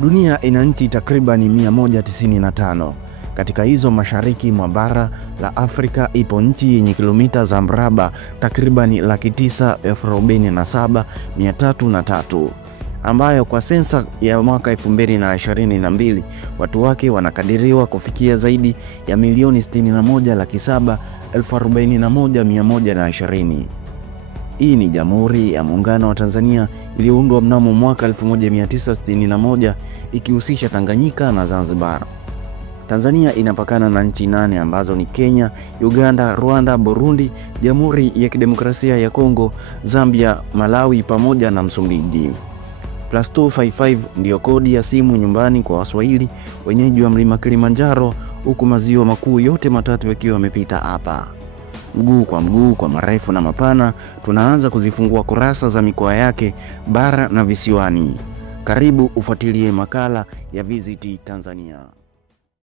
Dunia ina nchi takribani 195. Katika hizo, mashariki mwa bara la Afrika ipo nchi yenye kilomita za mraba takribani 947,303, ambayo kwa sensa ya mwaka 2022 watu wake wanakadiriwa kufikia zaidi ya milioni 61,741,120. Hii ni Jamhuri ya Muungano wa Tanzania iliyoundwa mnamo mwaka 1961 ikihusisha Tanganyika na Zanzibar. Tanzania inapakana na nchi 8 ambazo ni Kenya, Uganda, Rwanda, Burundi, Jamhuri ya Kidemokrasia ya Kongo, Zambia, Malawi pamoja na Msumbiji. +255 ndiyo kodi ya simu nyumbani kwa Waswahili wenyeji wa mlima Kilimanjaro, huku maziwa makuu yote matatu yakiwa yamepita hapa. Mguu kwa mguu, kwa marefu na mapana, tunaanza kuzifungua kurasa za mikoa yake bara na visiwani. Karibu ufuatilie makala ya Visit Tanzania.